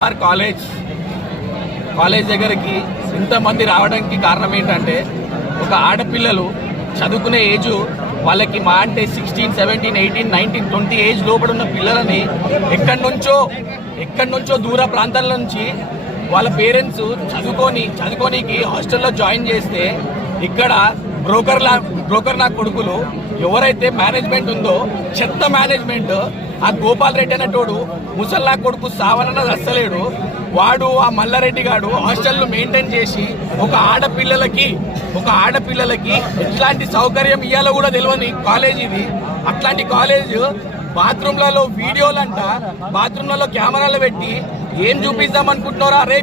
College దగ్గరికి ఇంతమంది రావడానికి కారణం ఏంటంటే ఒక ఆడపిల్లలు చదువుకునే ఏజ్ వాళ్ళకి మా అంటే 16, 17, 18, 19, 20 ఏజ్ లోపల ఉన్న పిల్లలని ఎక్కడి నుంచో దూర ప్రాంతాల నుంచి వాళ్ళ పేరెంట్స్ చదువుకోనికి హాస్టల్లో జాయిన్ చేస్తే ఇక్కడ బ్రోకర్ నా కొడుకులు ఎవరైతే మేనేజ్మెంట్ ఉందో చెత్త మేనేజ్మెంట్ ఆ గోపాల్ రెడ్డి అనేటోడు ముసల్లా కొడుకు సావనన్న అస్సలేడు వాడు ఆ మల్లారెడ్డి గాడు హాస్టల్ మెయింటైన్ చేసి ఒక ఆడపిల్లలకి ఎట్లాంటి సౌకర్యం ఇవ్వాలో కూడా తెలియని కాలేజ్ ఇది. అట్లాంటి కాలేజ్ బాత్రూమ్లలో వీడియోలంట, బాత్రూమ్లలో కెమెరాలు పెట్టి ఏం చూపిద్దాం అనుకుంటున్నారా? అరే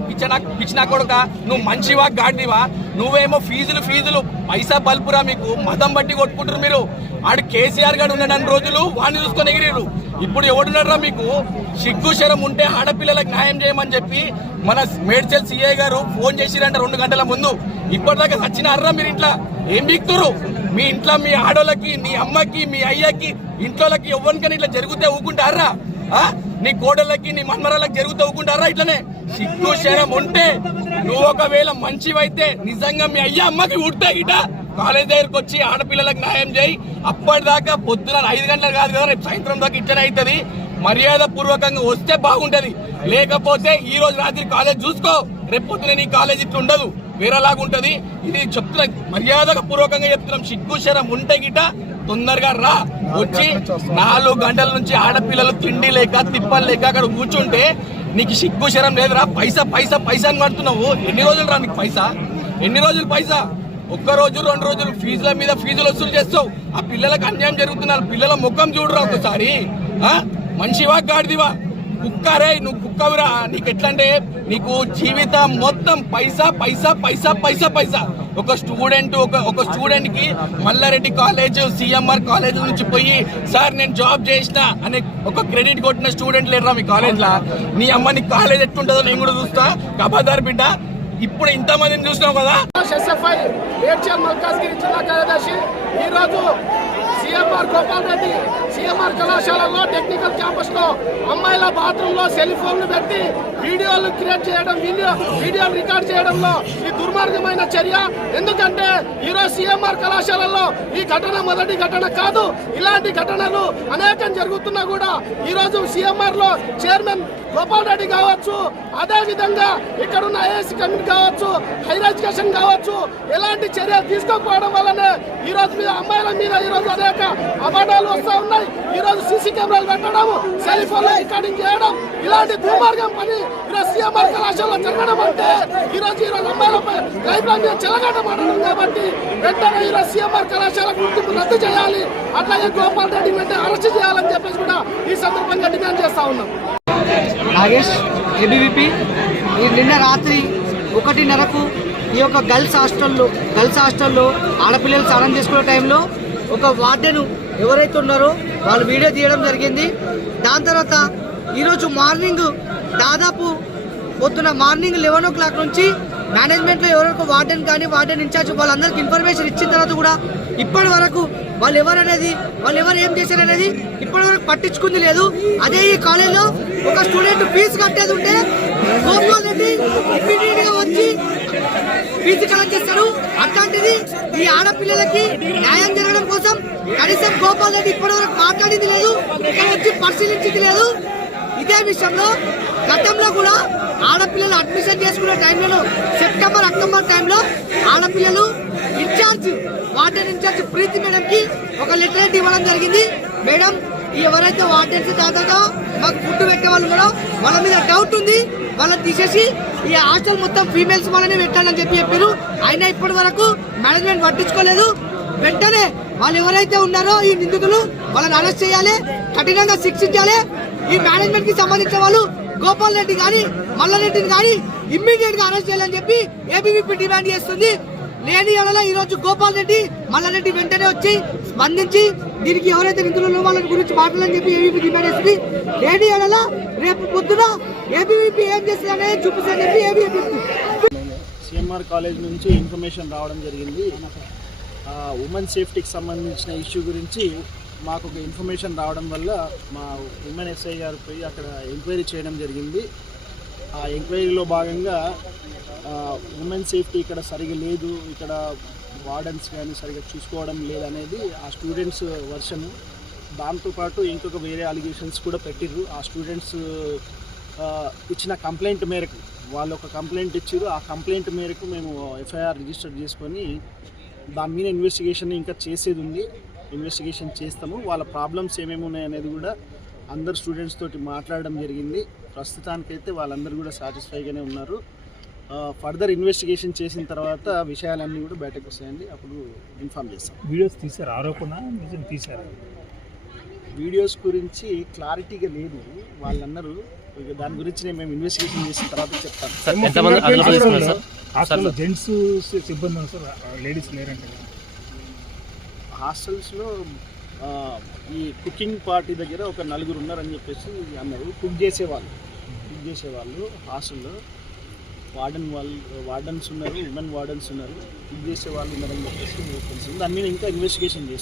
పిచ్చినా కొడుక, నువ్వు మంచివా గాడివా? నువ్వేమో ఫీజులు పైసా బల్పురా, మీకు మతం బట్టి కొట్టుకుంటారు మీరు. ఆడు కేసీఆర్ గారు ఉన్నాడని రోజులు వాడిని చూసుకొని ఎగిరిరు. ఇప్పుడు ఎవడున్నారా? మీకు సిగ్గు శరం ఉంటే ఆడపిల్లలకు న్యాయం చేయమని చెప్పి మన మేడ్చల్ సిఐ గారు ఫోన్ చేసిరంట 2 గంటల ముందు. ఇప్పటిదాకా వచ్చినారా మీరు? ఇంట్లో ఏం బిక్తురు? మీ ఇంట్లో మీ ఆడోళ్ళకి, నీ అమ్మకి, మీ అయ్యకి, ఇంట్లోకి ఎవరికైనా ఇట్లా జరిగితే ఊకుంటారా? నీ కోడళ్ళకి, నీ మన్మరాలకు జరుగుతూ ఊకుంటారా? ఇట్లనే సిగ్గు శరం ఉంటే నువ్వు ఒకవేళ మంచివైతే నిజంగా మీ అయ్య అమ్మకి ఉడితే గిట కాలేజ్ దగ్గరకు వచ్చి ఆడపిల్లలకు న్యాయం చేయి. అప్పటిదాకా పొద్దున 5 గంటలు కాదు కదా, రేపు సాయంత్రం దాకా ఇట్లనే అవుతుంది. మర్యాద పూర్వకంగా వస్తే బాగుంటది. లేకపోతే ఈ రోజు రాత్రి కాలేజ్ చూసుకో, రేపు పొద్దున నీ కాలేజ్ ఇట్లా ఉండదు, వేరేలాగా ఉంటది. ఇది చెప్తున్నా, మర్యాద పూర్వకంగా చెప్తున్నాం. సిగ్గు శరం ఉంటే గిట తొందరగా రా. వచ్చి 4 గంటల నుంచి ఆడపిల్లలు తిండి లేక తిప్పలు లేక అక్కడ కూర్చుంటే నీకు సిగ్గు శరం లేదురా? పైసా అని పడుతున్నావు. ఎన్ని రోజులు రా నీకు పైసా? ఎన్ని రోజులు పైసా? 1 రోజు 2 రోజులు ఫీజుల మీద ఫీజులు వసూలు చేస్తావు. ఆ పిల్లలకు అన్యాయం జరుగుతున్నారు. పిల్లల ముఖం చూడరా ఒకసారి. మనిషివా గాడిదివా? కుక్కరే నువ్వు, కుక్కవిరా. నీకు ఎట్లంటే నీకు జీవితం మొత్తం పైసా. ఒక స్టూడెంట్ కి మల్లారెడ్డి కాలేజ్, సిఎంఆర్ కాలేజ్ నుంచి పోయి సార్ నేను జాబ్ చేసిన అనే ఒక క్రెడిట్ కొట్టిన స్టూడెంట్ లేరా మీ కాలేజ్ లా? నీ అమ్మ నీ కాలేజ్ ఎట్టుంటుందో నేను కూడా చూస్తా. కబాదార్ బిడ్డ. ఇప్పుడు ఇంతమందిని చూసినావు కదా. ఎస్ఎఫ్ఐ మేడ్చల్ మల్కాజ్గిరి జిల్లా కార్యదర్శి ఈరోజు సిఎంఆర్ గోపాల్ రెడ్డి సిఎంఆర్ కళాశాలలో టెక్నికల్ క్యాంపస్ లో అమ్మాయిల బాత్రూమ్ లో సెల్ ఫోన్లు పెట్టి వీడియోలు క్రియేట్ చేయడం, వీడియోలు రికార్డ్ చేయడంలో ఈ దుర్మార్గమైన చర్య. ఎందుకంటే ఈరోజు సిఎంఆర్ కళాశాలలో ఈ ఘటన మొదటి ఘటన కాదు. ఇలాంటి ఘటనలు అనేకం జరుగుతున్నా కూడా ఈరోజు సిఎంఆర్ లో చైర్మన్ గోపాల్ రెడ్డి కావచ్చు, అదే విధంగా ఇక్కడ ఉన్న ఐఏఎస్ కమిటీ కావచ్చు, హైయర్ ఎడ్యుకేషన్ కావచ్చు, ఎలాంటి చర్యలు తీసుకోకపోవడం వల్లనే ఈరోజు మీద అమ్మాయిల మీద ఈరోజు అనేక అబద్ధాలు వస్తూ ఉన్నాయి. ఈరోజు సీసీ కెమెరాలు పెట్టడం, సెల్ ఫోన్ రికార్డింగ్ చేయడం, ఇలాంటి దుర్మార్గం పని ఈరోజు సిఎంఆర్ కళాశాలలో జరగడం అంటే ఈరోజు అమ్మాయిలపై లైఫ్ మీద చెలగాటమాడడం. కాబట్టి వెంటనే ఈరోజు సిఎంఆర్ కళాశాల గుర్తింపు రద్దు చేయాలి. అట్లాగే గోపాల్ రెడ్డి వెంటనే అరెస్ట్ చేయాలని చెప్పేసి కూడా ఈ సందర్భంగా డిమాండ్ చేస్తా ఉన్నాం. నాగేష్, ఏబీవీపీ. నిన్న రాత్రి 1:30కు ఈ యొక్క గర్ల్స్ హాస్టల్లో ఆడపిల్లలు స్నానం చేసుకునే టైంలో ఒక వార్డెను ఎవరైతే ఉన్నారో వాళ్ళు వీడియో తీయడం జరిగింది. దాని తర్వాత ఈరోజు మార్నింగ్ దాదాపు పొద్దున 11 o'clock నుంచి మేనేజ్మెంట్లో ఎవరొక వార్డెన్ కానీ వార్డెన్ ఇన్ఛార్జ్ వాళ్ళందరికీ ఇన్ఫర్మేషన్ ఇచ్చిన తర్వాత కూడా ఇప్పటి వరకు వాళ్ళు ఎవరు ఏం చేశారనేది ఇప్పటి వరకు పట్టించుకుంది లేదు. అదే ఈ కాలేజ్లో ఒక స్టూడెంట్ ఫీజు కట్టేది ఉంటే గోపాల్ రెడ్డి ఇమ్మీడియట్గా వచ్చి ఫీజు కలెక్ట్ చేస్తాడు. అట్లాంటిది ఈ ఆడపిల్లలకి న్యాయం జరగడం కోసం కనీసం గోపాల్ రెడ్డి ఇప్పటి వరకు మాట్లాడింది లేదు, ఇక్కడ వచ్చి పరిశీలించింది లేదు. ఇదే విషయంలో గతంలో కూడా ఆడపిల్లలు అడ్మిషన్ చేసుకునే టైంలో సెప్టెంబర్, అక్టోబర్ టైంలో ఆడపిల్లలు వార్డెన్ ఇన్ఛార్జ్ ప్రీతి మేడంకి ఒక లెటర్ ఇవ్వడం జరిగింది. మేడం, ఎవరైతే వార్డెన్స్ దాదాగా మాకు ఫుడ్ పెట్టే వాళ్ళు కూడా వాళ్ళ మీద డౌట్ ఉంది, వాళ్ళని తీసేసి ఈ హాస్టల్ మొత్తం ఫీమేల్స్ వాళ్ళని పెట్టాలని చెప్పారు. అయినా ఇప్పటి వరకు మేనేజ్మెంట్ పట్టించుకోలేదు. వెంటనే వాళ్ళు ఎవరైతే ఉన్నారో ఈ నిందితులు వాళ్ళని అరెస్ట్ చేయాలి, కఠినంగా శిక్షించాలి. ఈ మేనేజ్మెంట్ కి సంబంధించిన వాళ్ళు గోపాల్ రెడ్డి కానీ మల్లారెడ్డిని కానీ ఇమ్మీడియట్ గా అరెస్ట్ చేయాలని చెప్పి ఏబీవీపీ డిమాండ్ చేస్తుంది. లేని ఎడల ఈ రోజు గోపాల్ రెడ్డి మల్లారెడ్డి వెంటనే వచ్చి స్పందించి దీనికి ఎవరైతే నిధులు వాళ్ళ గురించి మాట్లాడాలని చెప్పి ఏబీవీపీ డిమాండ్ చేస్తుంది. లేని ఎడల రేపు పొద్దున ఏబీవీపీ ఏం చేస్తుందనే చూపిస్తారని చెప్పి ఏబీవీపీ. సిఎంఆర్ కాలేజ్ నుంచి ఇన్ఫర్మేషన్ రావడం జరిగింది. ఉమెన్ సేఫ్టీకి సంబంధించిన ఇష్యూ గురించి మాకు ఒక ఇన్ఫర్మేషన్ రావడం వల్ల మా ఉమెన్ ఎస్ఐ గారు పోయి అక్కడ ఎంక్వైరీ చేయడం జరిగింది. ఎంక్వైరీలో భాగంగా ఉమెన్ సేఫ్టీ ఇక్కడ సరిగా లేదు, ఇక్కడ వార్డెన్స్ కానీ సరిగా చూసుకోవడం లేదనేది ఆ స్టూడెంట్స్ వర్షను. దాంతోపాటు ఇంకొక వేరే అలిగేషన్స్ కూడా పెట్టిర్రు. ఆ స్టూడెంట్స్ ఇచ్చిన కంప్లైంట్ మేరకు వాళ్ళు ఒక కంప్లైంట్ ఇచ్చారు. ఆ కంప్లైంట్ మేరకు మేము ఎఫ్ఐఆర్ రిజిస్టర్ చేసుకొని దాని మీద ఇన్వెస్టిగేషన్ ఇంకా చేసేది ఉంది. ఇన్వెస్టిగేషన్ చేస్తాము. వాళ్ళ ప్రాబ్లమ్స్ ఏమేమి ఉన్నాయి అనేది కూడా అందరు స్టూడెంట్స్ తోటి మాట్లాడడం జరిగింది. ప్రస్తుతానికైతే వాళ్ళందరూ కూడా సాటిస్ఫైగానే ఉన్నారు. ఫర్దర్ ఇన్వెస్టిగేషన్ చేసిన తర్వాత విషయాలన్నీ కూడా బయటకు వస్తాయండి, అప్పుడు ఇన్ఫార్మ్ చేస్తాం. వీడియోస్ తీసారు, ఆరోపణ నిజం తీశారు. వీడియోస్ గురించి క్లారిటీగా లేదు వాళ్ళన్నారు. దాని గురించి మేము ఇన్వెస్టిగేషన్ చేసిన తర్వాత చెప్తాను. హాస్టల్లో జెంట్స్ సిబ్బంది ఉన్నారు సార్, లేడీస్ లేరంటే. హాస్టల్స్లో ఈ కుకింగ్ పార్టీ దగ్గర ఒక 4 ఉన్నారని చెప్పేసి అన్నారు. కుక్ చేసేవాళ్ళు హాస్టల్లో వార్డెన్స్ ఉన్నారు, ఉమెన్ వార్డెన్స్ ఉన్నారు, కుక్ చేసే వాళ్ళు ఉన్నారని చెప్పేసి తెలిసింది. దాని మీద ఇంకా ఇన్వెస్టిగేషన్ చేస్తాం.